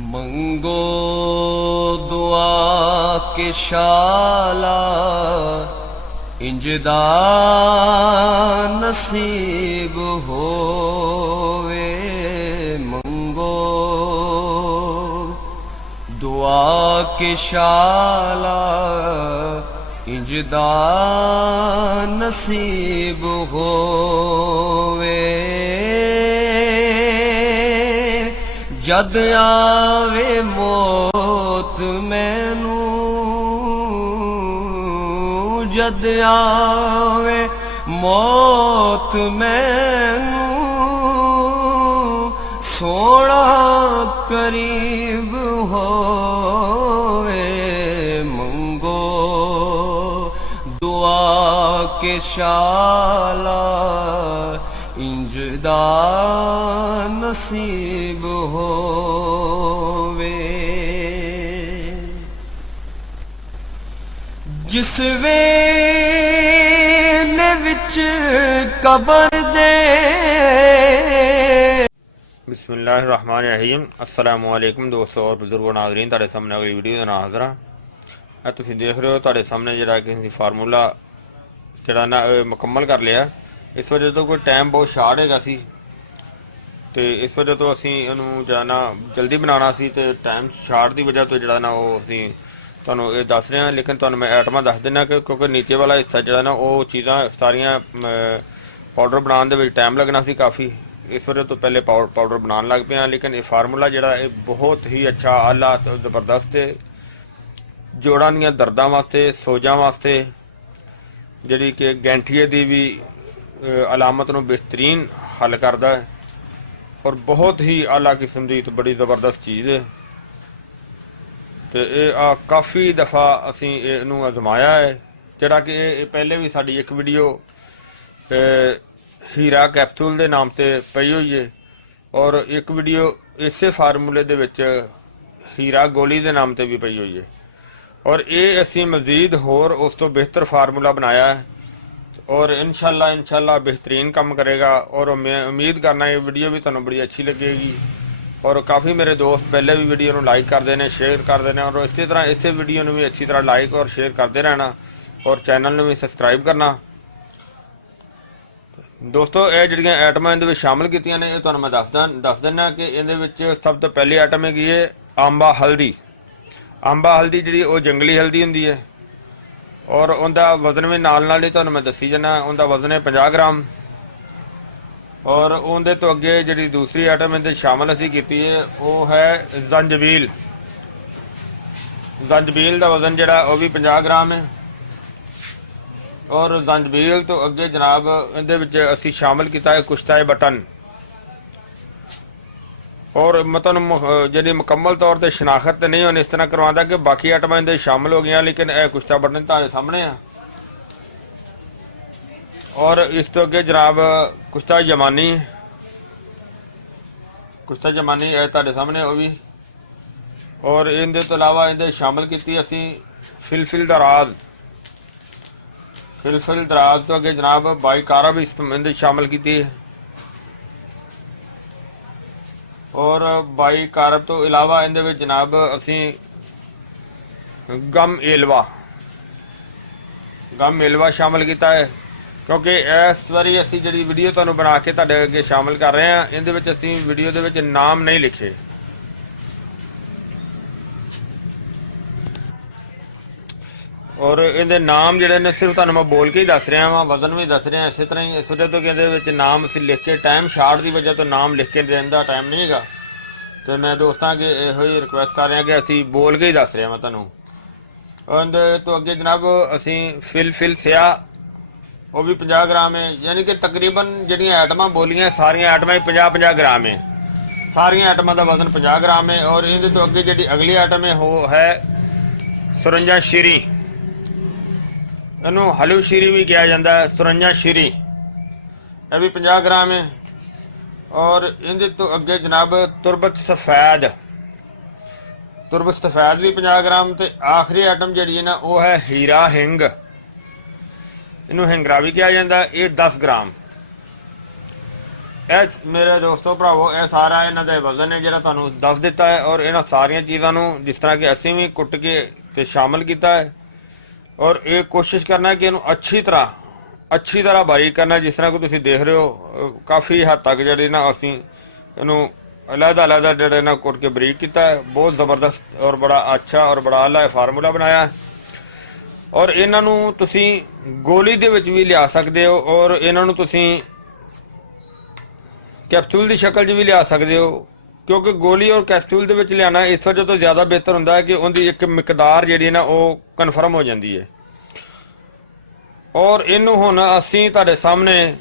मंगो दुआ के शाला इंजदा नसीब होवे। मंगो दुआ के शाला इंजदा नसीब होवे। जद आवे मौत मैनू, जद आवे मौत मैनू, सोना करीब होवे। मंगो दुआ के शाला इंजदा नसीब होवे। जिस वेले विच कबर दे। बिस्मिल्लाहिर्रहमानिर्रहीम। अस्सलामु अलैकुम दोस्तों और बुजुर्गों नाज़रीन, तुहाडे सामने अगली वीडियो दा हाज़र हां। तुसीं देख रहे हो तुहाडे सामने जिहड़ा कि असीं फार्मूला जिहड़ा ना मुकम्मल कर लिया। इस वजह तो कोई टाइम बहुत शार्ट हैगा सी ते इस वजह तो असीं इहनूं जिहड़ा ना जल्दी बनाना सी ते टाइम शार्ट की वजह तो जिहड़ा ना वो असीं तुहानूं ये दस रहे हैं। लेकिन तुहानूं मैं आइटमां दस दिना कि क्योंकि नीचे वाला हिस्सा जिहड़ा ना वो चीज़ां सारियां पाउडर बनाने दे विच टाइम लगना सी काफ़ी। इस वजह तो पहले पाउडर बनाने लग पे। लेकिन ये फार्मूला जिहड़ा ये बहुत ही अच्छा आला ज़बरदस्त है जोड़ां दीयां दर्दां वास्ते, सोजां वास्ते, जिहड़ी कि गैंठिए दी भी अलामत नूं बेहतरीन हल करदा है और बहुत ही आला किस्म की तो बड़ी ज़बरदस्त चीज़ है। तो ये काफ़ी दफ़ा असीं इहनूं आजमाया है, जिहड़ा कि पहले भी साडी एक वीडियो हीरा कैप्सूल के नाम से पई हुई है और एक वीडियो इसे फार्मूले दे विच हीरा गोली के नाम से भी पई हुई है। और ये असीं मज़ीद होर उस तो बेहतर फार्मूला बनाया है और इंशाल्लाह बेहतरीन काम करेगा। और मैं उम्मीद करना ये वीडियो भी तुहानूं बड़ी अच्छी लगेगी। और काफ़ी मेरे दोस्त पहले भी वीडियो को लाइक करते हैं, शेयर करते हैं और इसी तरह इस वीडियो को भी अच्छी तरह लाइक और शेयर करते रहना और चैनल में भी सबसक्राइब करना। दोस्तों ये जिहड़ियां आइटमां इहदे विच शामिल कीतियां ने ये तुहानूं मैं दस दिना कि इहदे विच सब तो पहली आइटम हैगी है आंबा हल्दी। आंबा हल्दी जिहड़ी वो जंगली हल्दी हुंदी है और उनका वजन भी नाल ही तुहानूं मैं दसी जाना। उनका वजन है 50 ग्राम। और उनके तो अगे जी दूसरी आइटम इहदे शामिल असीं कीती है वो है जंजबील। जंजबील का वजन जिहड़ा वो भी 50 ग्राम है। और जंजबील तो अगे जनाब इहदे विच असीं शामिल किया है कुश्ता बटन। और मैं तुहानूं जी मुकम्मल तौर पर शनाख्त नहीं होनी इस तरह करवाता कि बाकी आइटमां इहदे शामिल हो गई, लेकिन यह कुश्ता बटन तुहाडे सामने है। और इस तो अगे जनाब कुश्ता जमानी, कुश्ता जमानी है तुहाडे सामने वो भी। और इनके तो अलावा इहदे शामिल की असीं फिलफिल दराज। फिलफिल दराज तो अगे जनाब बाई कारा भी इहदे शामिल की है। और बाई कारब तो इलावा इहदे विच जनाब असीं गम एलवा शामिल किया है क्योंकि इस बारी असीं जिहड़ी वीडियो तुहानूं बना के तुहाडे अगे शामिल कर रहे हैं इहदे विच असीं वीडियो दे विच नाम नहीं लिखे। और इहदे नाम जिहड़े ने सिर्फ तुहानूं मैं बोल के ही दस रहा वा, वजन भी दस रहा। इस तरह ही इस वजह तो कि इहदे विच नाम असीं लिख के टाइम शार्ट की वजह तो नाम लिख के देने का टाइम नहीं है। तो मैं दोस्तों अगे इहो ही रिक्वेस्ट कर रहा कि असीं बोल के ही दस रहे मैं तुहानूं। और तो अगे जनाब असीं फिल स्याह वो भी 50 ग्राम है। यानी कि तकरीबन जिहड़ियां आइटमां बोलियां सारियां आइटमां 50-50 ग्राम है। सारियां आइटमां का वजन 50 ग्राम है। और इहदे तो अगे जिहड़ी अगली आइटम है वो है सुरंजा शीरी। इहनूं हलू शीरी भी कहा जाता है, सुरंजा शीरी, यह भी 50 ग्राम है। और इहदे तो अगे जनाब तुरबत सफैद भी 50 ग्राम। तो आखिरी आइटम जी है ना वो है हीरा हिंग। इनू हिंगरा भी कहा जाता है, ये 10 ग्राम। ਇਹ ਮੇਰੇ ਦੋਸਤੋ ਭਰਾਵੋ, ਇਹ ਸਾਰਾ ਇਹਨਾਂ ਦਾ ਵਜ਼ਨ ਹੈ ਜਿਹੜਾ ਤੁਹਾਨੂੰ ਦੱਸ ਦਿੱਤਾ ਹੈ। ਔਰ ਇਹਨਾਂ ਸਾਰੀਆਂ ਚੀਜ਼ਾਂ ਨੂੰ ਜਿਸ ਤਰ੍ਹਾਂ ਕਿ ਅਸੀਂ ਵੀ ਕੁੱਟ ਕੇ ਤੇ ਸ਼ਾਮਿਲ ਕੀਤਾ ਹੈ, ਔਰ ਇਹ ਕੋਸ਼ਿਸ਼ ਕਰਨਾ ਹੈ ਕਿ ਇਹਨੂੰ ਅੱਛੀ ਤਰ੍ਹਾਂ ਬਾਰੀਕ ਕਰਨਾ। ਜਿਸ ਤਰ੍ਹਾਂ ਕਿ ਤੁਸੀਂ ਦੇਖ ਰਹੇ ਹੋ, ਕਾਫੀ ਹੱਦ ਤੱਕ ਜਿਹੜੇ ਨਾ ਅਸੀਂ ਇਹਨੂੰ अलग ਜਿਹੜੇ ਨਾ ਕੁੱਟ ਕੇ ਬਰੀਕ ਕੀਤਾ ਹੈ। ਬਹੁਤ ਜ਼ਬਰਦਸਤ ਔਰ ਬੜਾ ਅੱਛਾ ਔਰ ਬੜਾ ਆਲਾ ਇਹ ਫਾਰਮੂਲਾ ਬਣਾਇਆ ਹੈ। ਔਰ ਇਹਨਾਂ ਨੂੰ ਤੁਸੀਂ ਗੋਲੀ ਦੇ ਵਿੱਚ ਵੀ ਲਿਆ ਸਕਦੇ ਹੋ, ਔਰ ਇਹਨਾਂ ਨੂੰ ਤੁਸੀਂ ਕੈਪਸੂਲ ਦੀ ਸ਼ਕਲ 'ਚ ਵੀ ਲਿਆ ਸਕਦੇ ਹੋ, ਕਿਉਂਕਿ ਗੋਲੀ ਔਰ ਕੈਪਸੂਲ ਦੇ ਵਿੱਚ ਲਿਆਣਾ ਇਸ ਵਜ੍ਹਾ ਤੋਂ ਜ਼ਿਆਦਾ ਬਿਹਤਰ ਹੁੰਦਾ ਹੈ ਕਿ ਉਹਦੀ ਇੱਕ ਮਿਕਦਾਰ ਜਿਹੜੀ ਨਾ ਉਹ ਕਨਫਰਮ ਹੋ ਜਾਂਦੀ ਹੈ। ਔਰ ਇਹਨੂੰ ਹੁਣ ਅਸੀਂ ਤੁਹਾਡੇ ਸਾਹਮਣੇ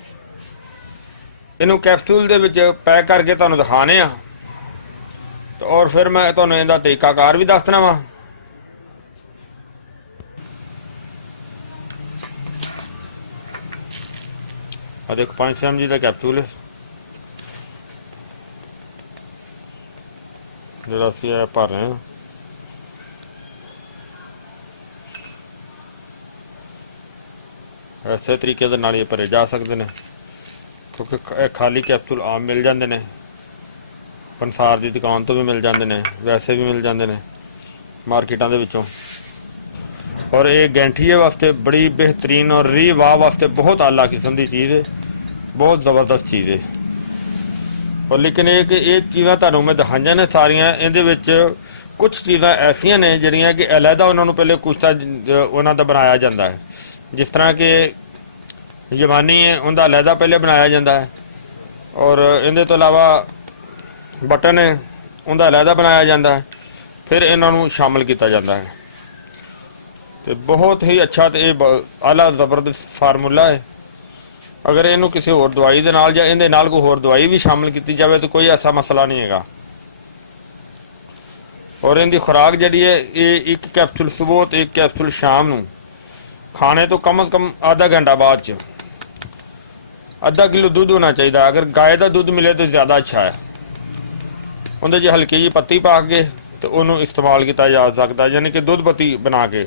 ਇਹਨੂੰ ਕੈਪਸੂਲ ਦੇ ਵਿੱਚ ਪੈਕ ਕਰਕੇ ਤੁਹਾਨੂੰ ਦਿਖਾਣੇ ਆ, ਔਰ ਫਿਰ ਮੈਂ ਤੁਹਾਨੂੰ ਇਹਦਾ ਤਰੀਕਾਕਾਰ ਵੀ ਦੱਸਣਾ ਵਾ। ਆ ਦੇਖੋ 500 mg ਦਾ ਕੈਪਸੂਲ ਹੈ ਜਿਹੜਾ ਅਸੀਂ ਇਹ ਭਰ ਰਹੇ ਹਾਂ। ਇਸੇ ਤਰੀਕੇ ਦੇ ਨਾਲ ਇਹ ਭਰੇ ਜਾ ਸਕਦੇ ਨੇ, ਕਿਉਂਕਿ ਇਹ ਖਾਲੀ ਕੈਪਸੂਲ ਆਮ ਮਿਲ ਜਾਂਦੇ ਨੇ, ਪੰਸਾਰ ਦੀ ਦੁਕਾਨ ਤੋਂ ਵੀ ਮਿਲ ਜਾਂਦੇ ਨੇ, ਵੈਸੇ ਵੀ ਮਿਲ ਜਾਂਦੇ ਨੇ ਮਾਰਕੀਟਾਂ ਦੇ ਵਿੱਚੋਂ। ਔਰ ਇਹ ਗੈਂਠੀਏ ਵਾਸਤੇ ਬੜੀ ਬਿਹਤਰੀਨ ਔਰ ਰੀ-ਵਾਹ ਵਾਸਤੇ ਬਹੁਤ ਆਲਾ किस्म ਦੀ ਚੀਜ਼ ਹੈ, ਬਹੁਤ ਜ਼ਬਰਦਸਤ ਚੀਜ਼ ਹੈ। ਔਰ ਲੇਕਿਨ ਇਹ ਕਿ ਇਹ ਚੀਜ਼ਾਂ ਤੁਹਾਨੂੰ ਮੈਂ ਦਿਖਾਈਆਂ ਨੇ ਸਾਰੀਆਂ, ਇਹਦੇ ਵਿੱਚ ਕੁਝ ਚੀਜ਼ਾਂ ਐਸੀਆਂ ਨੇ ਜਿਹੜੀਆਂ ਕਿ ਅਲੱਗਾ ਉਹਨਾਂ ਨੂੰ ਪਹਿਲੇ ਕੁਛ ਤਾਂ ਉਹਨਾਂ ਦਾ ਬਣਾਇਆ ਜਾਂਦਾ ਹੈ। ਜਿਸ ਤਰ੍ਹਾਂ ਕਿ ਜਵਾਨੀ ਹੈ ਉਹਦਾ ਅਲੱਗਾ ਪਹਿਲੇ ਬਣਾਇਆ ਜਾਂਦਾ ਹੈ, ਔਰ ਇਹਦੇ ਤੋਂ ਇਲਾਵਾ ਬਟਨ ਹੈ ਉਹਦਾ ਅਲੱਗਾ ਬਣਾਇਆ ਜਾਂਦਾ ਹੈ, ਫਿਰ ਇਹਨਾਂ ਨੂੰ ਸ਼ਾਮਿਲ ਕੀਤਾ ਜਾਂਦਾ ਹੈ। ਤੇ ਬਹੁਤ ਹੀ ਅੱਛਾ ਤੇ ਇਹ ਆਲਾ ਜ਼ਬਰਦਸਤ ਫਾਰਮੂਲਾ ਹੈ। ਅਗਰ ਇਹਨੂੰ ਕਿਸੇ ਹੋਰ ਦਵਾਈ ਦੇ ਨਾਲ ਜਾਂ ਇਹਦੇ ਨਾਲ ਕੋਈ ਹੋਰ ਦਵਾਈ ਵੀ ਸ਼ਾਮਿਲ ਕੀਤੀ ਜਾਵੇ ਤਾਂ ਕੋਈ ਐਸਾ ਮਸਲਾ ਨਹੀਂ ਹੈਗਾ। ਔਰ ਇਹਦੀ ਖੁਰਾਕ ਜਿਹੜੀ ਹੈ ਇਹ ਇੱਕ ਕੈਪਸੂਲ ਸਵੇਰ ਤੇ ਇੱਕ ਕੈਪਸੂਲ ਸ਼ਾਮ ਨੂੰ ਖਾਣੇ ਤੋਂ ਕਮ ਸੇ ਕਮ आधा घंटा बाद च आधा किलो दूध होना चाहिए। अगर गाय का दूध मिले तो ज़्यादा अच्छा है। उन्हें जो हल्की जी पत्ती पा के तो उन्होंने इस्तेमाल किया जा सकता है, यानी कि दूध पत्ती बना के।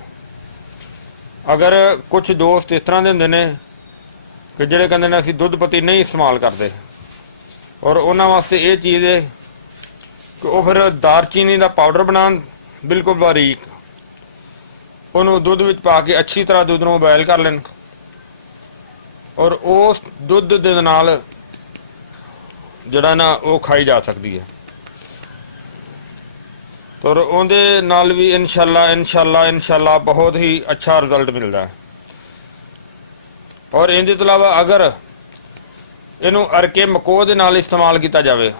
अगर कुछ दोस्त इस तरह के होंगे ने कि जोड़े कहते हैं असीं दूध पत्ती नहीं इस्तेमाल करते, और उन्होंने वास्ते ये चीज़ है कि वह फिर दारचीनी का पाउडर बनान बिल्कुल बारीक, ਉਹਨੂੰ ਦੁੱਧ ਵਿੱਚ ਪਾ ਕੇ ਅੱਛੀ ਤਰ੍ਹਾਂ ਦੁੱਧ ਨੂੰ ਬੋਇਲ ਕਰ ਲੈਣ, ਔਰ ਉਸ ਦੁੱਧ ਦੇ ਨਾਲ ਜਿਹੜਾ ਨਾ ਉਹ ਖਾਈ ਜਾ ਸਕਦੀ ਹੈ। ਔਰ ਉਹਦੇ ਨਾਲ ਵੀ ਇਨਸ਼ਾਅੱਲਾ ਬਹੁਤ ਹੀ ਅੱਛਾ ਰਿਜ਼ਲਟ ਮਿਲਦਾ ਹੈ। ਔਰ ਇਹਦੇ ਤੋਂ ਇਲਾਵਾ ਅਗਰ ਇਹਨੂੰ ਅਰਕੇ ਮਕੋਹ ਦੇ ਨਾਲ ਇਸਤੇਮਾਲ ਕੀਤਾ ਜਾਵੇ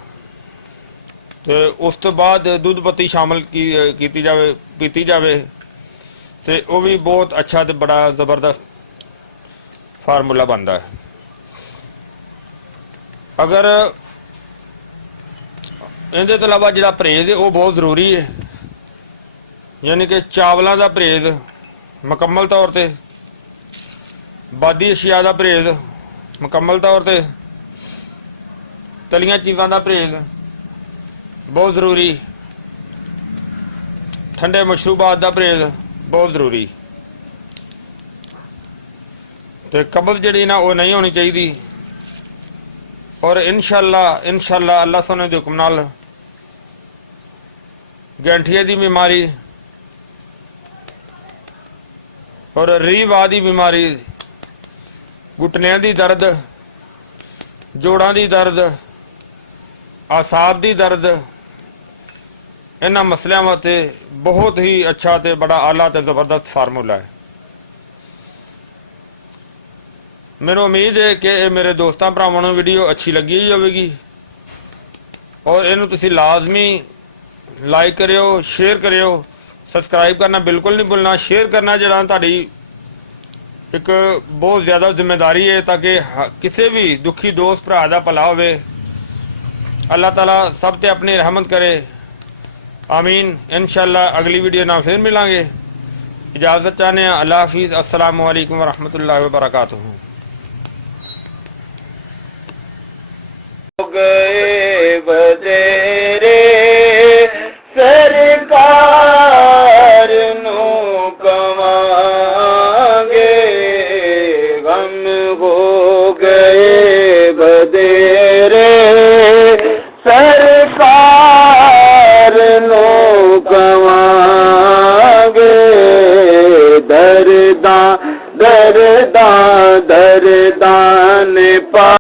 ਤੇ ਉਸ ਤੋਂ ਬਾਅਦ ਦੁੱਧ ਪੱਤੀ ਸ਼ਾਮਿਲ ਕੀਤੀ ਜਾਵੇ, ਪੀਤੀ ਜਾਵੇ, तो वह भी बहुत अच्छा तो बड़ा ज़बरदस्त फार्मूला बनता है। अगर इहदे तो इलावा जिहड़ा परहेज़ है वह बहुत ज़रूरी है, यानी कि चावलों का परहेज़ मुकम्मल तौर पर, बादी अशिया का परहेज़ मुकम्मल तौर पर, तलियां चीज़ों का परहेज़ बहुत ज़रूरी, ठंडे मशरूबात का परहेज़ बहुत ज़रूरी, तो कब्ज़ जी ना वो नहीं होनी चाहिए। और इंशाअल्लाह अल्लाह सोने के हुक्म नाल गैंठिए की बीमारी और री-वाह की बीमारी, घुटनिया की दर्द, जोड़ों की दर्द, आसाब की दर्द, इन्हां मसलियां वास्ते बहुत ही अच्छा तो बड़ा आला तो ज़बरदस्त फार्मूला है। मेरी उम्मीद है कि मेरे दोस्तों भरावां नूं वीडियो अच्छी लगी ही होगी, और इनू तुसीं लाजमी लाइक करियो, शेयर करियो, सबसक्राइब करना बिल्कुल नहीं भुलना। शेयर करना जिहड़ा तुहाडी एक बहुत ज़्यादा जिम्मेदारी है, ताकि किसी भी दुखी दोस्त भरा दा भला होवे। अल्लाह ताला सब ते अपनी रहमत करे, आमीन। इंशाअल्लाह अगली वीडियो ना फिर मिलांगे। इजाज़त चाहते हैं, अल्लाह हाफिज़, अस्सलामु अलैकुम वरहमतुल्लाहि वबरकातुहू। गए बतेरे सरकार नू कमांगे, गम हो गए बतेरे ਦਰਦਾਂ ਦਰਦਾਂ ਨੇ ਪਾ